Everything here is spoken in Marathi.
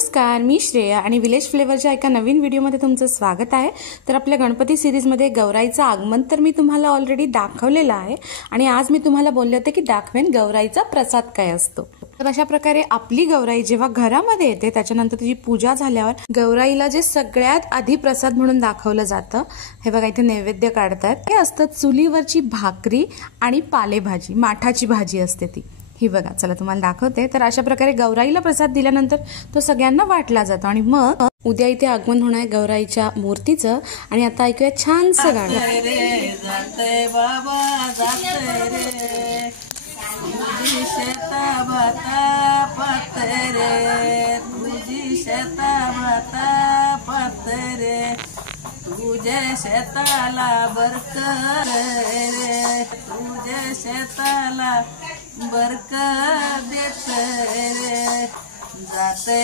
नमस्कार, मी श्रेया आणि विलेज फ्लेवरच्या एका नवीन व्हिडिओमध्ये तुमचं स्वागत आहे। तर आपल्या गणपती सीरीजमध्ये गौराईचं आगमन तर मी तुम्हाला ऑलरेडी दाखवलेलं आहे आणि आज मी तुम्हाला बोलले होते की दाखवेन गौराईचा प्रसाद काय असतो। तर अशा प्रकारे आपली गौराई जेव्हा घरामध्ये येते त्याच्यानंतर तिची पूजा झाल्यावर गौराईला जे सगळ्यात आधी प्रसाद म्हणून दाखवलं जातं, हे बघा इथे नैवेद्य काढतात, हे असतं चुलीवरची भाकरी आणि पालेभाजी, माठाची भाजी असते ती। ही बघा, चला तुम्हाला दाखवते। तर अशा प्रकारे गौराईला प्रसाद दिल्यानंतर तो सगळ्यांना वाटला जातो आणि मग उद्या इथे आगमन होणार आहे गौराईच्या मूर्तीचं। आणि आता ऐकूया छानसं गाणं। तुझे शेताला बरकत रे, तुझे शेताला बरकत देत रे, जाते